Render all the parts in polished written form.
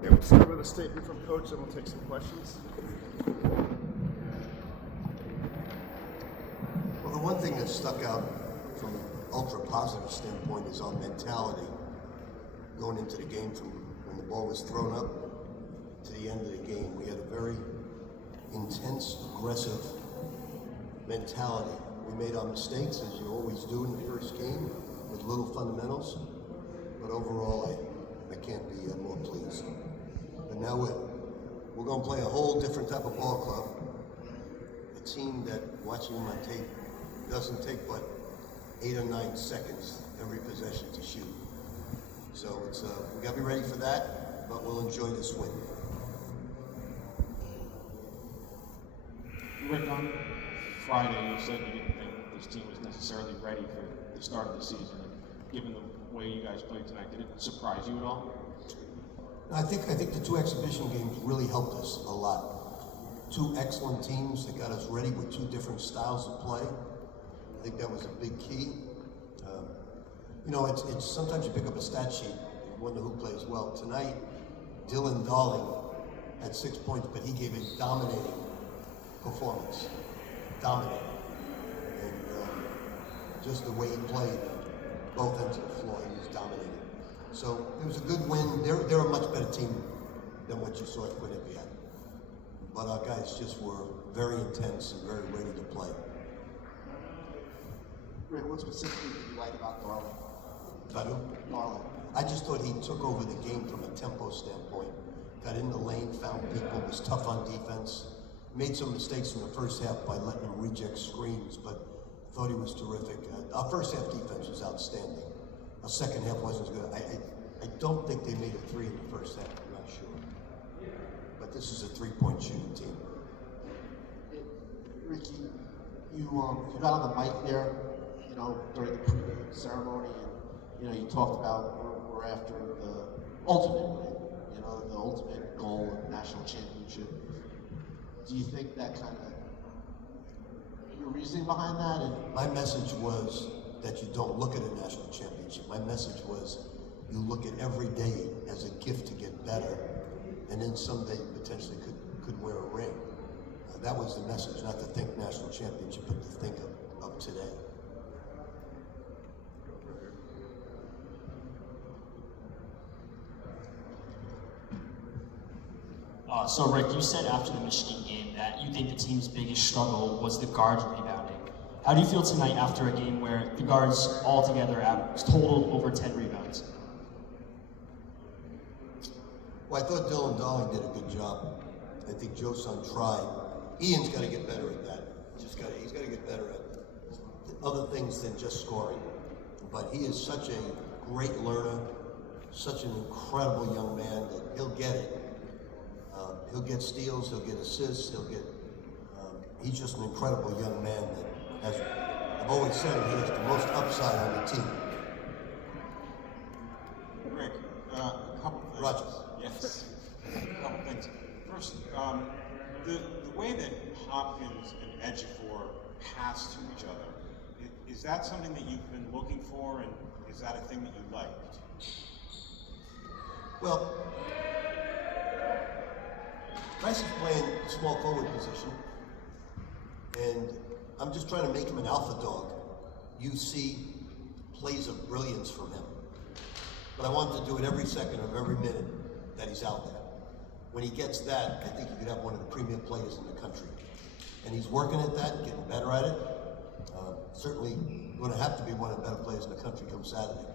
Okay, we'll start with a statement from Coach, and we'll take some questions. Well, the one thing that stuck out from an ultra-positive standpoint is our mentality going into the game from when the ball was thrown up to the end of the game. We had a very intense, aggressive mentality. We made our mistakes, as you always do in the first game, with little fundamentals, but overall, I can't be more pleased. But now we're going to play a whole different type of ball club. A team that, watching them on tape, doesn't take but 8 or 9 seconds every possession to shoot. So it's we got to be ready for that, but we'll enjoy this win. Rick, on Friday, you said you didn't think this team was necessarily ready for the start of the season. Given the way you guys played tonight, did it surprise you at all? I think the 2 exhibition games really helped us a lot. 2 excellent teams that got us ready with 2 different styles of play. I think that was a big key. You know, it's sometimes you pick up a stat sheet and wonder who plays well. Tonight, Dylan Darling had 6 points, but he gave a dominating performance. Dominating. And just the way he played both ends of the floor, he was dominating. So it was a good win. They're a much better team than what you saw at Quinnipiac. But our guys just were very intense and very ready to play. Rick, what specifically did you like about Darling? Darling. I just thought he took over the game from a tempo standpoint. Got in the lane, found people, was tough on defense. Made some mistakes in the first half by letting him reject screens, but thought he was terrific. Our first half defense was outstanding. Our second half wasn't as good. I don't think they made a 3 in the first half, I'm not sure. But this is a 3-point shooting team. Ricky, you got on the mic there, you know, during the pregame ceremony, and you talked about we're after the ultimate win, you know, the ultimate goal of national championship. Do you think that kind of your reasoning behind that? And my message was that you don't look at a national championship. My message was you look at every day as a gift to get better, and then someday you potentially could wear a ring. That was the message, not to think national championship, but to think of today. So Rick, you said after the Michigan game that you think the team's biggest struggle was the guards rebounding. How do you feel tonight after a game where the guards altogether totaled over 10 rebounds? Well, I thought Dylan Darling did a good job. I think Joe Son tried. Ian's got to get better at that. He's got to get better at other things than just scoring. But he is such a great learner, such an incredible young man that he'll get it. He'll get steals, he'll get assists, he's just an incredible young man that has, I've always said he has the most upside on the team. Rick, a couple things. Roger. Yes, a couple things. First, the way that Hopkins and Ejiofor pass to each other, is that something that you've been looking for, and is that a thing that you liked? Well, Bryce is playing small forward position, and I'm just trying to make him an alpha dog. You see plays of brilliance from him. But I want to do it every second of every minute that he's out there. When he gets that, I think he could have one of the premier players in the country. And he's working at that, getting better at it. Certainly going to have to be one of the better players in the country come Saturday.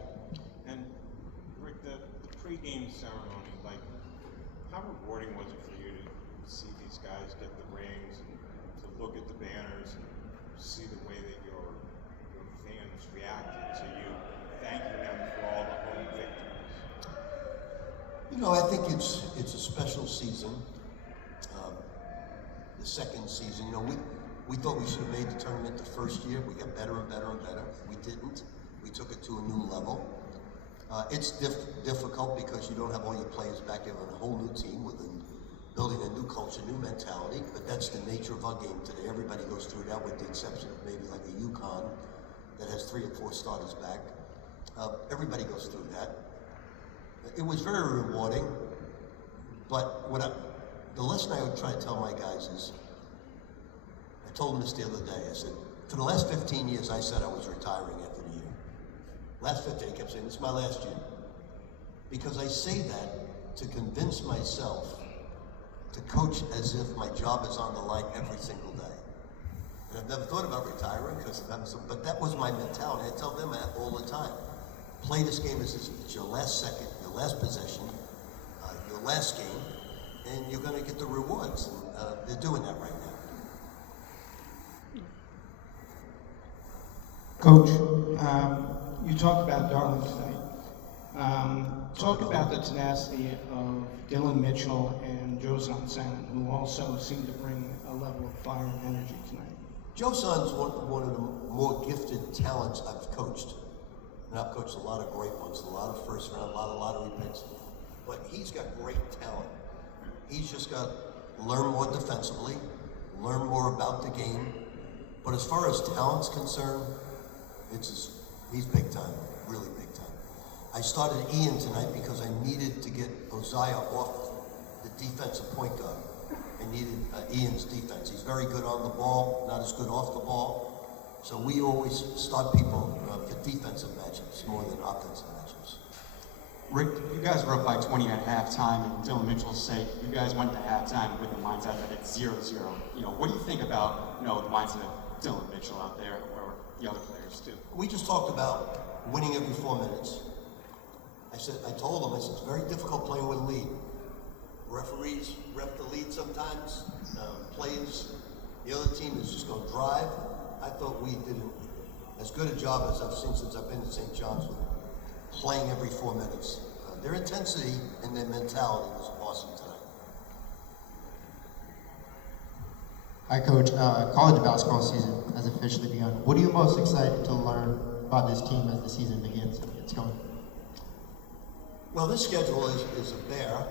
And Rick, the pregame ceremony, how rewarding was it for you to see these guys get the rings and to look at the banners and see the way that your fans reacted to you thanking them for all the home victories? You know, I think it's a special season. The second season, we thought we should have made the tournament the first year. We got better and better and better. We didn't. We took it to a new level. It's difficult because you don't have all your players back. You have a whole new team building a new culture, new mentality, but that's the nature of our game today. Everybody goes through that with the exception of maybe like a UConn that has 3 or 4 starters back. Everybody goes through that. It was very rewarding. But the lesson I would try to tell my guys is, I told them this the other day, I said, for the last 15 years, I said I was retiring after the year. Last 15, I kept saying, this is my last year. Because I say that to convince myself to coach as if my job is on the line every single day. And I've never thought about retiring because but that was my mentality. I tell them that all the time. Play this game as if it's your last second, your last possession, your last game, and you're going to get the rewards. And they're doing that right now. Coach, you talked about Darwin tonight. Talk about the tenacity of Dylan Mitchell and Josan Salmon, who also seem to bring a level of fire and energy tonight. Josan's one of the more gifted talents I've coached. And I've coached a lot of great ones, a lot of first round, a lot of lottery picks. But he's got great talent. He's just got to learn more defensively, learn more about the game. But as far as talent's concerned, he's big time, really big time. I started Ian tonight because I needed to get Oziyah off the defensive point guard. I needed Ian's defense. He's very good on the ball, not as good off the ball. So we always start people for defensive matchups more than offensive matchups. Rick, you guys were up by 20 at halftime, and Dylan Mitchell's sake, you guys went to halftime with the mindset that it's 0-0. What do you think about, the mindset of Dylan Mitchell out there, or the other players too? We just talked about winning every 4 minutes. I told them, it's very difficult playing with a lead. Referees ref the lead sometimes. Players, the other team is just going to drive. I thought we did as good a job as I've seen since I've been at St. John's with playing every 4 minutes. Their intensity and their mentality was awesome tonight. Hi, Coach. College basketball season has officially begun. What are you most excited to learn about this team as the season begins and gets going? Well, this schedule is a bear,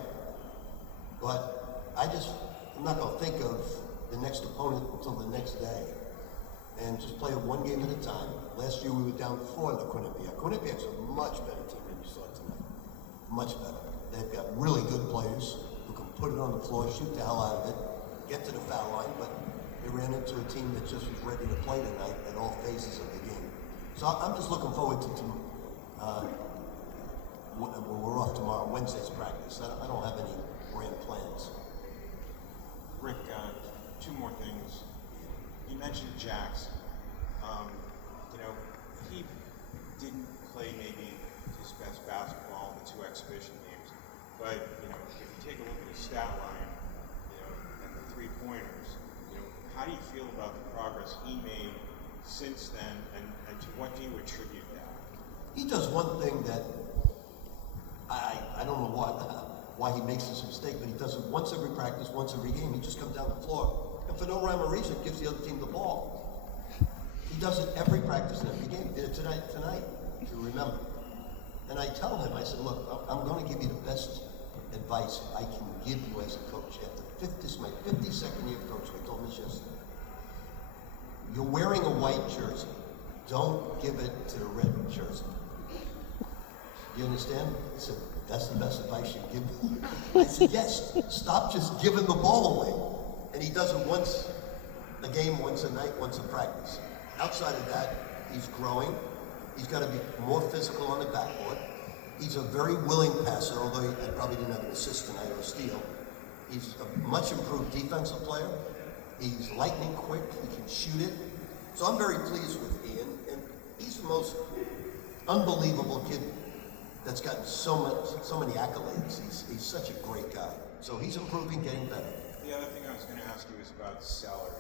but I'm not going to think of the next opponent until the next day and just play it one game at a time. Last year we were down 4 to Quinnipiac. Quinnipiac's a much better team than you saw tonight. Much better. They've got really good players who can put it on the floor, shoot the hell out of it, get to the foul line, but they ran into a team that just was ready to play tonight at all phases of the game. So I'm just looking forward to when we're off tomorrow, Wednesday's practice. I don't have any grand plans. Rick, 2 more things. You mentioned Jackson. He didn't play maybe his best basketball in the 2 exhibition games, but if you take a look at his stat line, and the 3-pointers, how do you feel about the progress he made since then, and to what do you attribute that? He does one thing that I don't know why he makes this mistake, but he does it once every practice, once every game. He just comes down the floor, and for no rhyme or reason, gives the other team the ball. He does it every practice and every game. He did it tonight, if you remember. And I tell him, I said, look, I'm going to give you the best advice I can give you as a coach. This is my 52nd year coach. I told him this yesterday. You're wearing a white jersey. Don't give it to the red jersey. You understand? He said, that's the best advice you give me. I said, yes, stop just giving the ball away. And he does it once a game, once a night, once a practice. Outside of that, he's growing. He's got to be more physical on the backboard. He's a very willing passer, although I probably didn't have an assist tonight or a steal. He's a much improved defensive player. He's lightning quick. He can shoot it. So I'm very pleased with Ian. And he's the most unbelievable kid that's gotten so many accolades. He's such a great guy. So he's improving, getting better. The other thing I was going to ask you is about Sellers.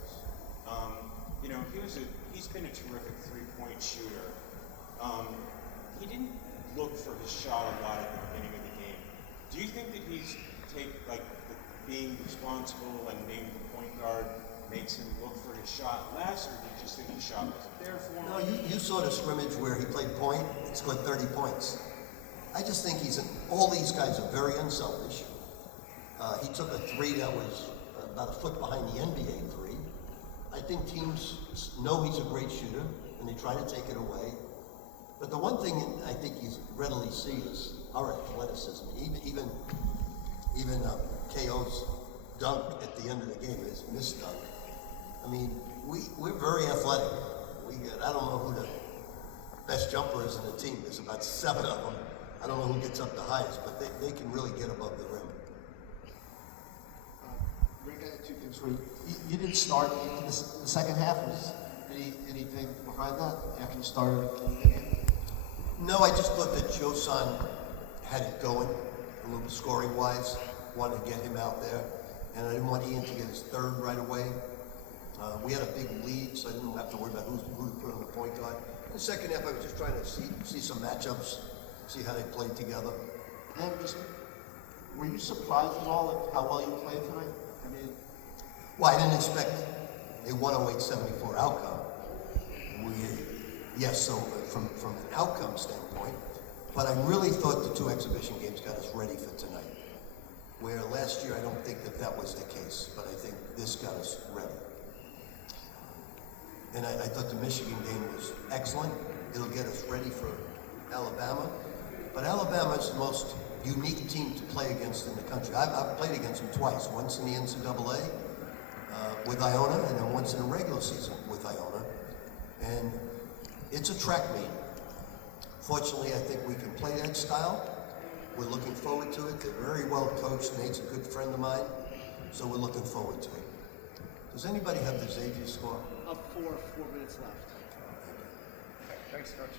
He's been a terrific 3-point shooter. He didn't look for his shot a lot at the beginning of the game. Do you think that he's being responsible and being the point guard makes him look for his shot less, or do you just think the shot wasn't there for him? No, you saw the scrimmage where he played point and scored 30 points. I just think all these guys are very unselfish. He took a 3 that was about a foot behind the NBA 3. I think teams know he's a great shooter, and they try to take it away. But the one thing I think you readily see is our athleticism. Even KO's dunk at the end of the game, his missed dunk. I mean, we're very athletic. I don't know who the best jumper is in the team. There's about 7 of them. I don't know who gets up the highest, but they can really get above the rim. Rick, I had 2 things for you. You didn't start in the second half. Was anything behind that? After you started in the game? No, I just thought that Josan had it going, a little scoring-wise. Wanted to get him out there. And I didn't want Ian to get his third right away. We had a big lead, so I didn't have to worry about who to put on the point guard. In the second half, I was just trying to see some matchups, see how they played together. And just, were you surprised at all at how well you played tonight? I mean, Well, I didn't expect a 108-74 outcome. So from an outcome standpoint, but I really thought the 2 exhibition games got us ready for tonight. Where last year I don't think that was the case, but I think this got us ready. And I thought the Michigan game was excellent. It'll get us ready for Alabama. But Alabama is the most unique team to play against in the country. I've played against them twice, once in the NCAA with Iona, and then once in the regular season with Iona. And it's a track meet. Fortunately, I think we can play that style. We're looking forward to it. They're very well coached. Nate's a good friend of mine, so we're looking forward to it. Does anybody have the Xavier score? Up 4 minutes left. Thanks, Coach.